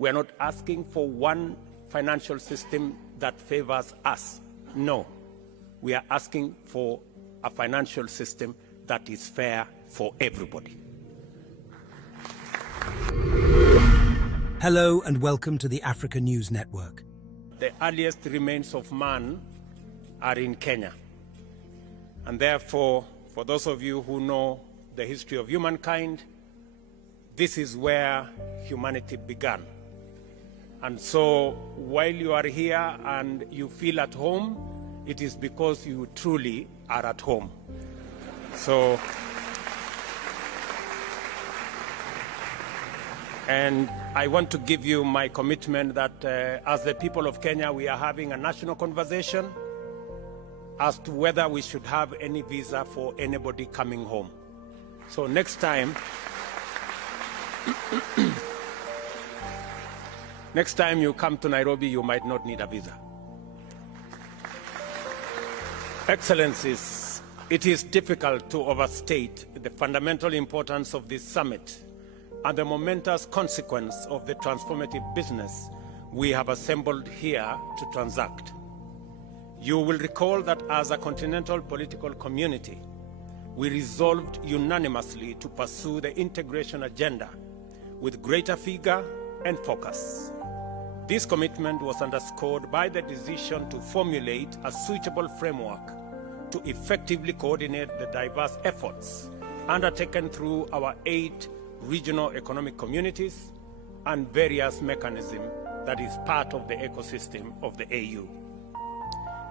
We are not asking for one financial system that favors us. No, we are asking for a financial system that is fair for everybody. Hello and welcome to the Africa News Network. The earliest remains of man are in Kenya. And therefore, for those of you who know the history of humankind, this is where humanity began. And so, while you are here and you feel at home, it is because you truly are at home. So, and I want to give you my commitment that as the people of Kenya, we are having a national conversation as to whether we should have any visa for anybody coming home. So next time, next time you come to Nairobi, you might not need a visa. Excellencies, it is difficult to overstate the fundamental importance of this summit and the momentous consequence of the transformative business we have assembled here to transact. You will recall that as a continental political community, we resolved unanimously to pursue the integration agenda with greater vigor and focus. This commitment was underscored by the decision to formulate a suitable framework to effectively coordinate the diverse efforts undertaken through our 8 regional economic communities and various mechanisms that is part of the ecosystem of the AU.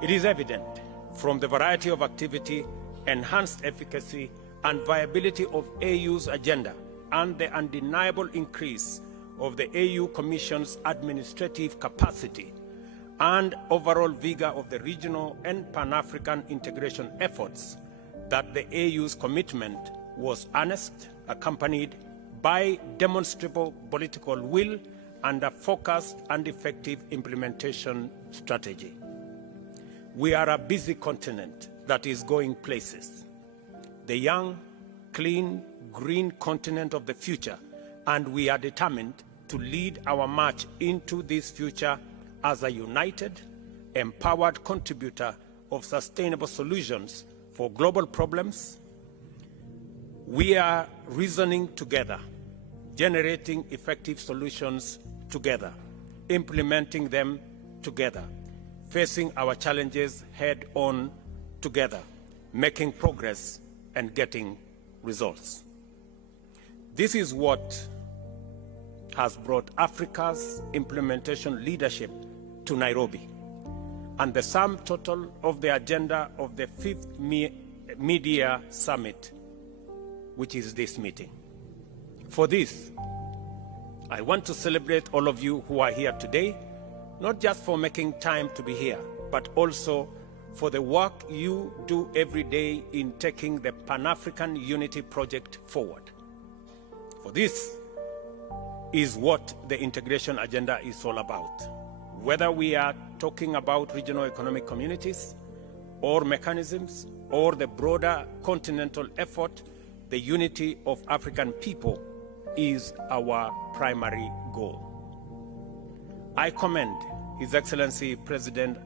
It is evident from the variety of activity, enhanced efficacy and viability of AU's agenda and the undeniable increase of the AU Commission's administrative capacity and overall vigor of the regional and Pan-African integration efforts that the AU's commitment was earnest, accompanied by demonstrable political will and a focused and effective implementation strategy. We are a busy continent that is going places. The young, clean, green continent of the future, and we are determined to lead our march into this future as a united, empowered contributor of sustainable solutions for global problems. We are reasoning together, generating effective solutions together, implementing them together, facing our challenges head-on together, making progress and getting results. This is what has brought Africa's implementation leadership to Nairobi, and the sum total of the agenda of the 5th Media Summit, which is this meeting. For this, I want to celebrate all of you who are here today, not just for making time to be here, but also for the work you do every day in taking the Pan-African Unity Project forward. For this is what the integration agenda is all about. Whether we are talking about regional economic communities or mechanisms or the broader continental effort, the unity of African people is our primary goal. I commend His Excellency President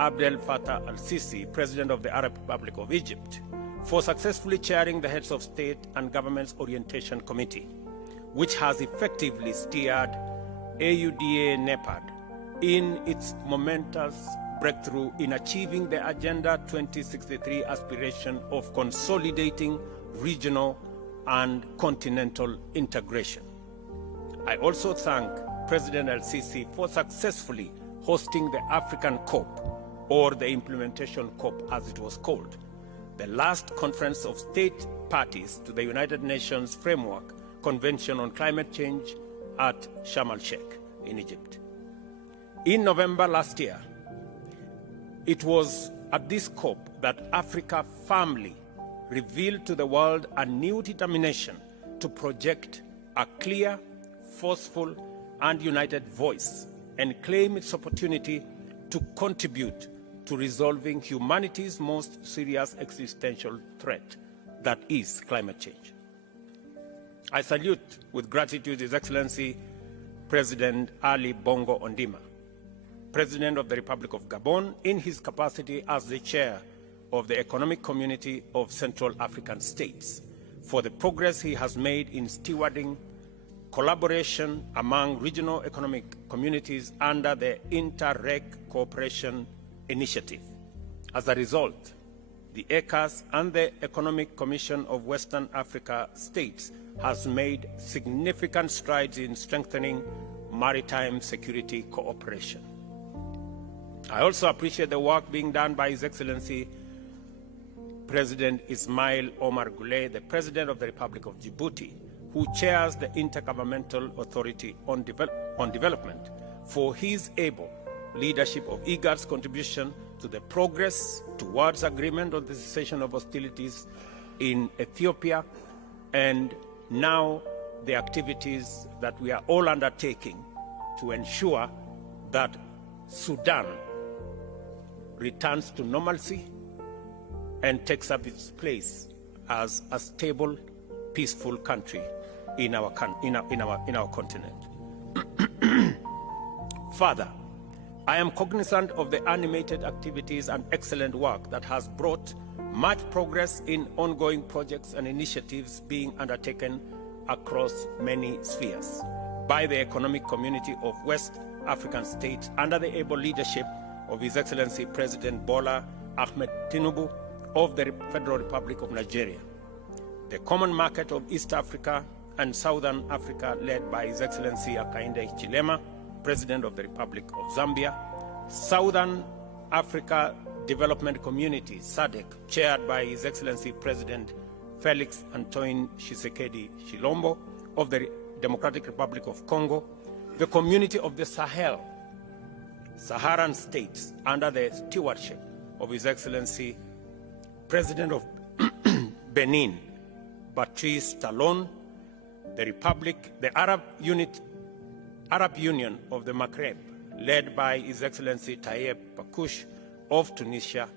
Abdel Fattah al-Sisi, President of the Arab Republic of Egypt, for successfully chairing the Heads of State and Government's Orientation Committee, which has effectively steered AUDA-NEPAD in its momentous breakthrough in achieving the Agenda 2063 aspiration of consolidating regional and continental integration. I also thank President al-Sisi for successfully hosting the African COP, or the Implementation COP as it was called, the last conference of state parties to the United Nations Framework Convention on Climate Change at Sharm el-Sheikh in Egypt. In November last year, it was at this COP that Africa firmly revealed to the world a new determination to project a clear, forceful, and united voice and claim its opportunity to contribute to resolving humanity's most serious existential threat, that is climate change. I salute with gratitude His Excellency President Ali Bongo Ondimba, President of the Republic of Gabon, in his capacity as the chair of the Economic Community of Central African States, for the progress he has made in stewarding collaboration among regional economic communities under the Interreg Cooperation Initiative. As a result, the ECAS and the Economic Commission of Western Africa States has made significant strides in strengthening maritime security cooperation. I also appreciate the work being done by His Excellency President Ismail Omar Guelleh, the President of the Republic of Djibouti, who chairs the Intergovernmental Authority on Development, for his able leadership of IGAD's contribution to the progress towards agreement on the cessation of hostilities in Ethiopia, and now the activities that we are all undertaking to ensure that Sudan returns to normalcy and takes up its place as a stable, peaceful country in our continent. Further, I am cognizant of the animated activities and excellent work that has brought much progress in ongoing projects and initiatives being undertaken across many spheres by the Economic Community of West African States under the able leadership of His Excellency President Bola Ahmed Tinubu of the Federal Republic of Nigeria, the Common Market of East Africa and Southern Africa, led by His Excellency Hakainde Hichilema, President of the Republic of Zambia, Southern Africa Development Community, SADC, chaired by His Excellency President Felix Antoine Tshisekedi Tshilombo of the Democratic Republic of Congo, the Community of the Sahel, Saharan states, under the stewardship of His Excellency President of Benin, Patrice Talon, the Arab Union of the Maghreb, led by His Excellency Tayeb Pakouche of Tunisia,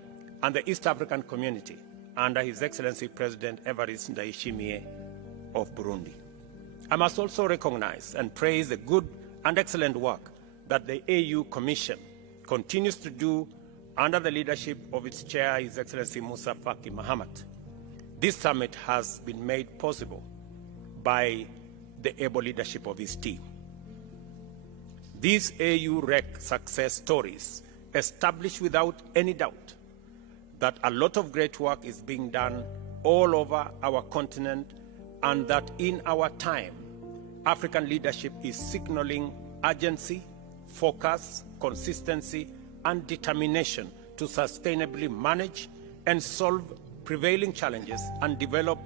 and the East African Community, under His Excellency President Evariste Ndayishimiye of Burundi. I must also recognize and praise the good and excellent work that the AU Commission continues to do under the leadership of its chair, His Excellency Musa Faki Mahamat. This summit has been made possible by the able leadership of his team. These AU-REC success stories establish without any doubt that a lot of great work is being done all over our continent, and that in our time, African leadership is signaling urgency, focus, consistency, and determination to sustainably manage and solve prevailing challenges and develop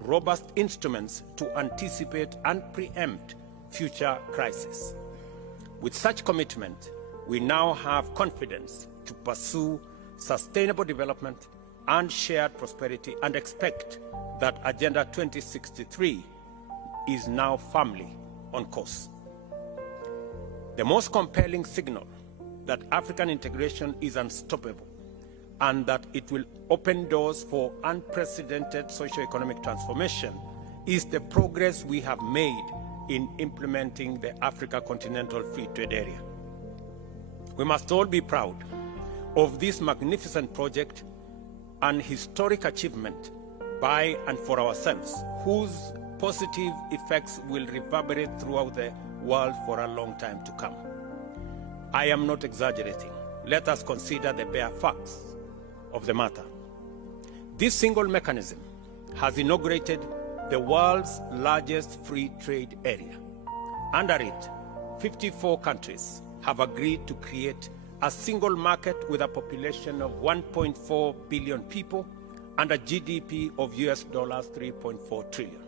robust instruments to anticipate and preempt future crises. With such commitment, we now have confidence to pursue sustainable development and shared prosperity, and expect that Agenda 2063 is now firmly on course. The most compelling signal that African integration is unstoppable and that it will open doors for unprecedented socio-economic transformation is the progress we have made in implementing the Africa Continental Free Trade Area. We must all be proud of this magnificent project and historic achievement by and for ourselves, whose positive effects will reverberate throughout the world for a long time to come. I am not exaggerating. Let us consider the bare facts of the matter. This single mechanism has inaugurated the world's largest free trade area. Under it, 54 countries have agreed to create a single market with a population of 1.4 billion people and a GDP of US dollars 3.4 trillion.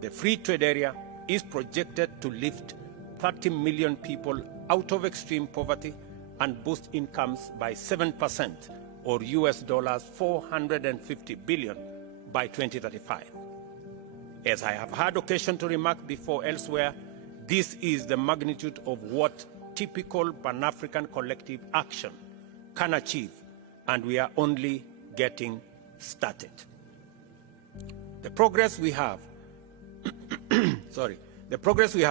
The free trade area is projected to lift 30 million people out of extreme poverty and boost incomes by 7%, or US dollars 450 billion by 2035. As I have had occasion to remark before elsewhere, this is the magnitude of what typical Pan-African collective action can achieve, and we are only getting started. The progress we have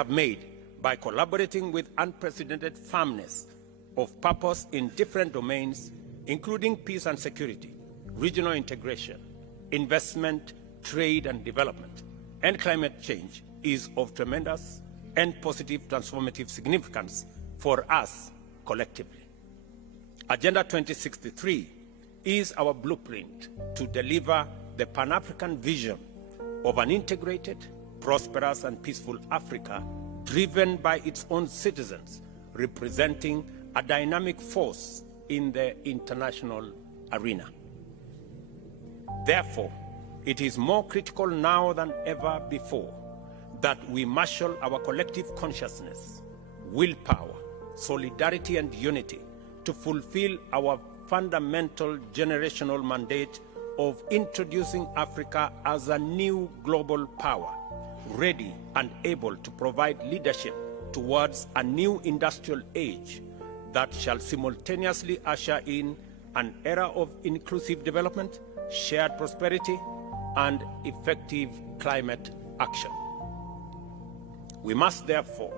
made by collaborating with unprecedented firmness of purpose in different domains, including peace and security, regional integration, investment, trade and development, and climate change, is of tremendous and positive transformative significance for us collectively. Agenda 2063 is our blueprint to deliver the Pan-African vision of an integrated, prosperous and peaceful Africa driven by its own citizens, representing a dynamic force in the international arena. Therefore, it is more critical now than ever before that we marshal our collective consciousness, willpower, solidarity and unity to fulfill our fundamental generational mandate of introducing Africa as a new global power, ready and able to provide leadership towards a new industrial age that shall simultaneously usher in an era of inclusive development, shared prosperity, and effective climate action. We must therefore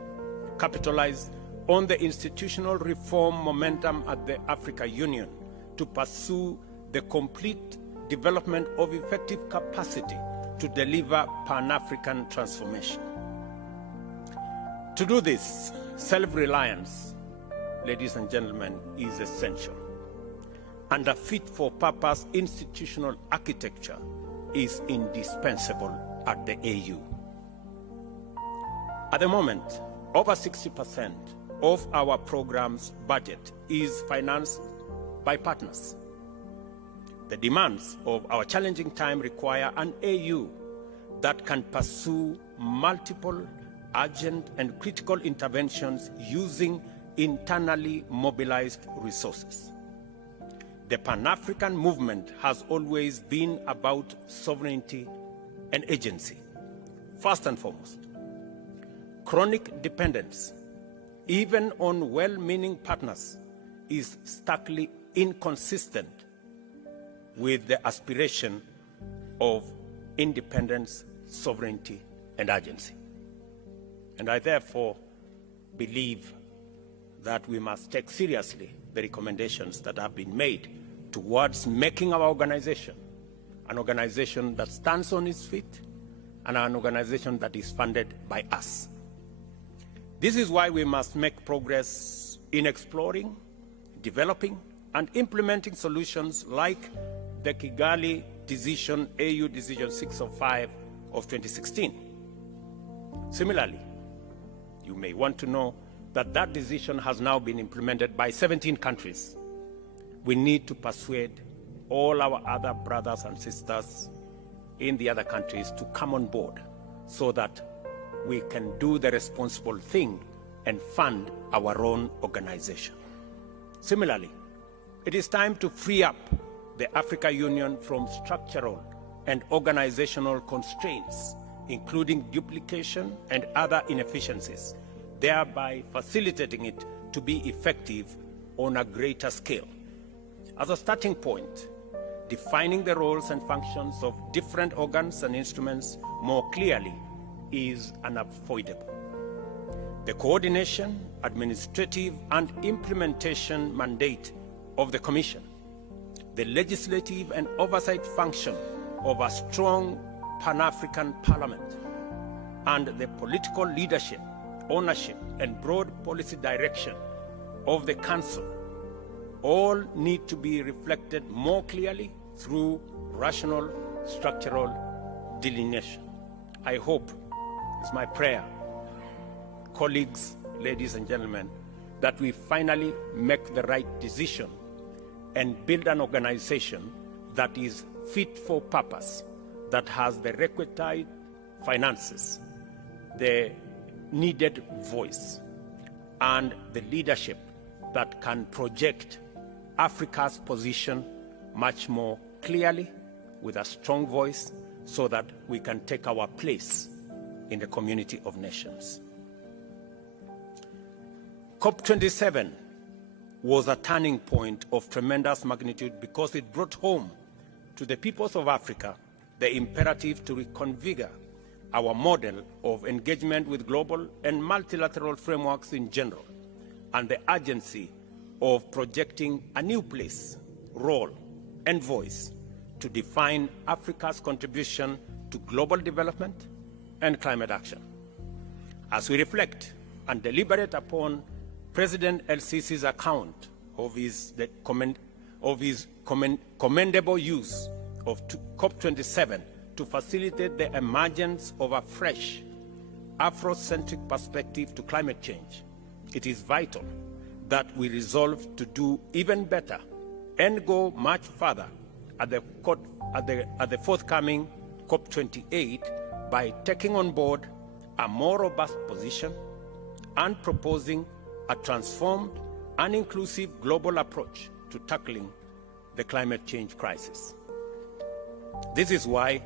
capitalize on the institutional reform momentum at the Africa Union to pursue the complete development of effective capacity to deliver Pan-African transformation. To do this, self-reliance, ladies and gentlemen, is essential, and a fit-for-purpose institutional architecture is indispensable at the AU. At the moment, over 60% of our program's budget is financed by partners. The demands of our challenging time require an AU that can pursue multiple urgent and critical interventions using internally mobilized resources. The Pan-African movement has always been about sovereignty and agency. First and foremost, chronic dependence, even on well-meaning partners, is starkly inconsistent with the aspiration of independence, sovereignty, and agency. And I therefore believe that we must take seriously the recommendations that have been made towards making our organization an organization that stands on its feet and an organization that is funded by us. This is why we must make progress in exploring, developing, and implementing solutions like the Kigali Decision, AU Decision 605 of 2016. Similarly, you may want to know that that decision has now been implemented by 17 countries. We need to persuade all our other brothers and sisters in the other countries to come on board so that we can do the responsible thing and fund our own organization. Similarly, it is time to free up the Africa Union from structural and organizational constraints, including duplication and other inefficiencies, thereby facilitating it to be effective on a greater scale. As a starting point, defining the roles and functions of different organs and instruments more clearly is unavoidable. The coordination, administrative, and implementation mandate of the Commission, the legislative and oversight function of a strong Pan-African Parliament, and the political leadership, ownership, and broad policy direction of the Council all need to be reflected more clearly through rational structural delineation. I hope, it's my prayer, colleagues, ladies and gentlemen, that we finally make the right decision and build an organization that is fit for purpose, that has the requisite finances, the needed voice, and the leadership that can project Africa's position much more clearly with a strong voice so that we can take our place in the community of nations. COP27 was a turning point of tremendous magnitude because it brought home to the peoples of Africa the imperative to reconfigure our model of engagement with global and multilateral frameworks in general, and the urgency of projecting a new place, role, and voice to define Africa's contribution to global development and climate action. As we reflect and deliberate upon President El-Sisi's account of his commendable use of COP27 to facilitate the emergence of a fresh Afrocentric perspective to climate change, it is vital that we resolve to do even better and go much further at the forthcoming COP28 by taking on board a more robust position and proposing a transformed and inclusive global approach to tackling the climate change crisis. This is why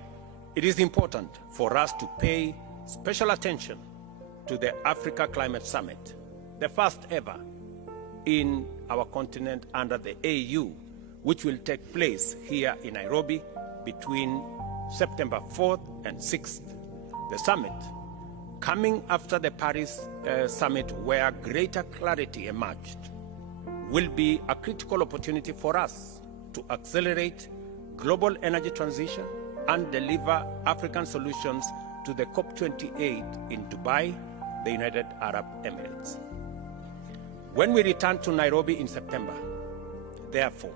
it is important for us to pay special attention to the Africa Climate Summit, the first ever in our continent under the AU, which will take place here in Nairobi between September 4th and 6th. The summit, coming after the Paris summit where greater clarity emerged, will be a critical opportunity for us to accelerate global energy transition and deliver African solutions to the COP28 in Dubai, the United Arab Emirates. When we return to Nairobi in September, therefore,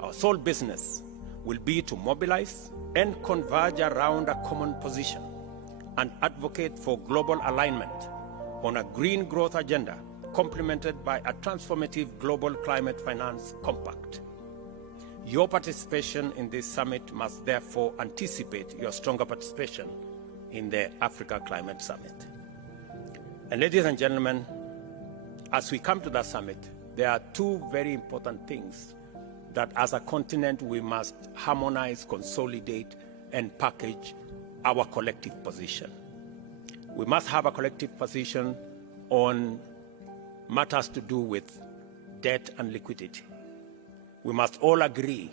our sole business will be to mobilize and converge around a common position and advocate for global alignment on a green growth agenda complemented by a transformative global climate finance compact. Your participation in this summit must therefore anticipate your stronger participation in the Africa Climate Summit. And ladies and gentlemen, as we come to that summit, there are two very important things that as a continent we must harmonize, consolidate, and package our collective position. We must have a collective position on matters to do with debt and liquidity. We must all agree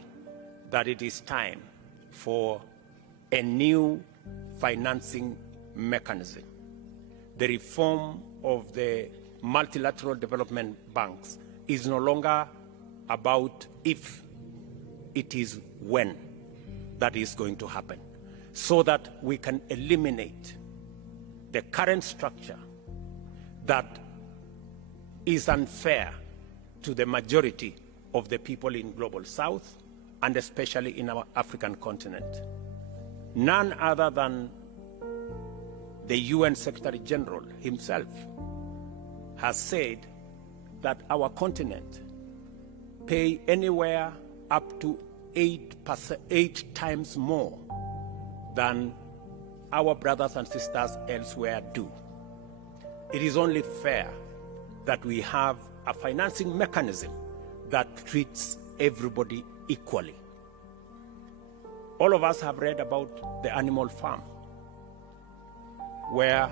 that it is time for a new financing mechanism. The reform of the multilateral development banks is no longer about if, it is when that is going to happen, so that we can eliminate the current structure that is unfair to the majority of the people in Global South and especially in our African continent. None other than the UN Secretary General himself has said that our continent pay anywhere up to 8 times more than our brothers and sisters elsewhere do. It is only fair that we have a financing mechanism that treats everybody equally. All of us have read about the animal farm, where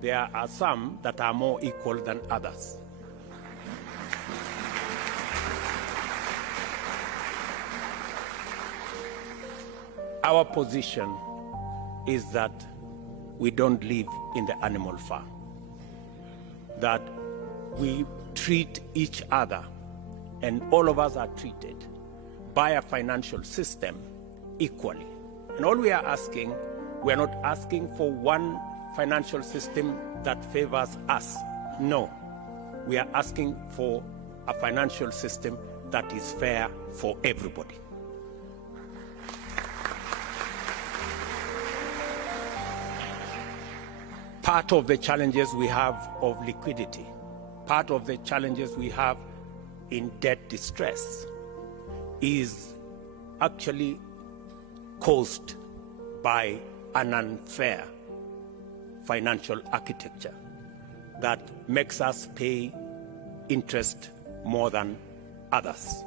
there are some that are more equal than others. Our position is that we don't live in the animal farm, that we treat each other, and all of us are treated by a financial system equally. And all we are asking, we are not asking for one financial system that favors us. No, we are asking for a financial system that is fair for everybody. Part of the challenges we have of liquidity, part of the challenges we have in debt distress is actually caused by an unfair financial architecture that makes us pay interest more than others.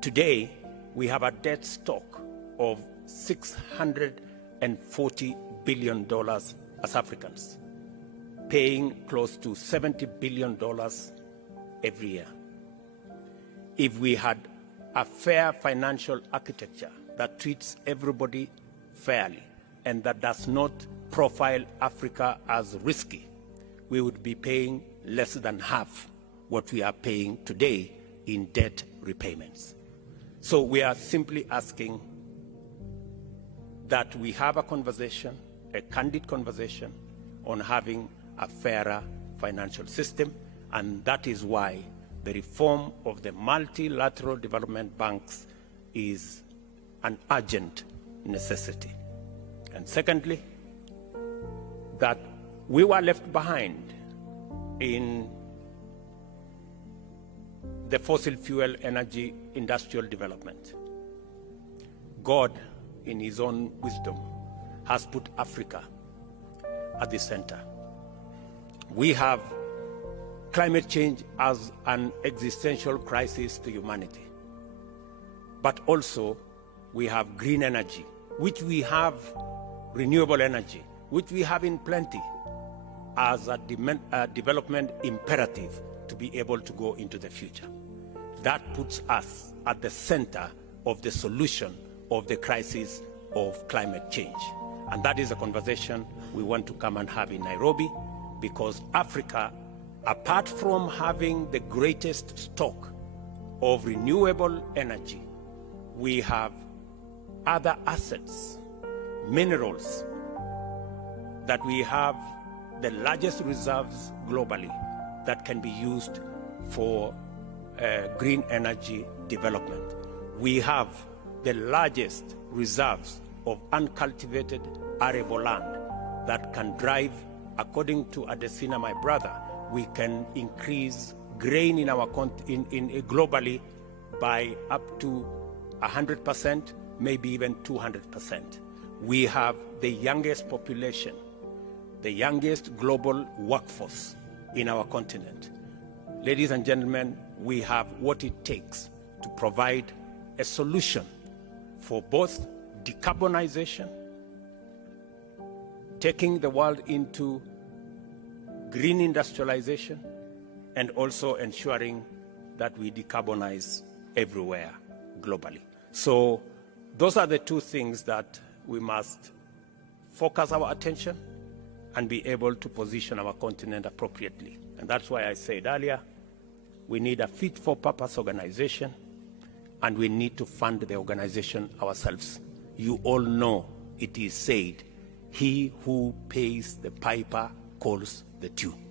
Today, we have a debt stock of $640 billion as Africans, paying close to $70 billion every year. If we had a fair financial architecture that treats everybody fairly and that does not profile Africa as risky, we would be paying less than half what we are paying today in debt repayments. So we are simply asking that we have a conversation, a candid conversation, on having a fairer financial system, and that is why the reform of the multilateral development banks is an urgent necessity. And secondly, that we were left behind in the fossil fuel energy industrial development. God, in his own wisdom, has put Africa at the center. We have climate change as an existential crisis to humanity. But also, we have green energy, which we have renewable energy, which we have in plenty, as a development imperative to be able to go into the future. That puts us at the center of the solution of the crisis of climate change. And that is a conversation we want to come and have in Nairobi, because Africa, apart from having the greatest stock of renewable energy, we have other assets, minerals, that we have the largest reserves globally that can be used for green energy development. We have the largest reserves of uncultivated arable land that can drive, according to Adesina, my brother, we can increase grain in our globally by up to 100%, maybe even 200%. We have the youngest population, the youngest global workforce in our continent. Ladies and gentlemen, we have what it takes to provide a solution for both decarbonization, taking the world into green industrialization, and also ensuring that we decarbonize everywhere globally. So those are the two things that we must focus our attention and be able to position our continent appropriately. And that's why I said earlier, we need a fit-for-purpose organization, and we need to fund the organization ourselves. You all know it is said, he who pays the piper calls the tune.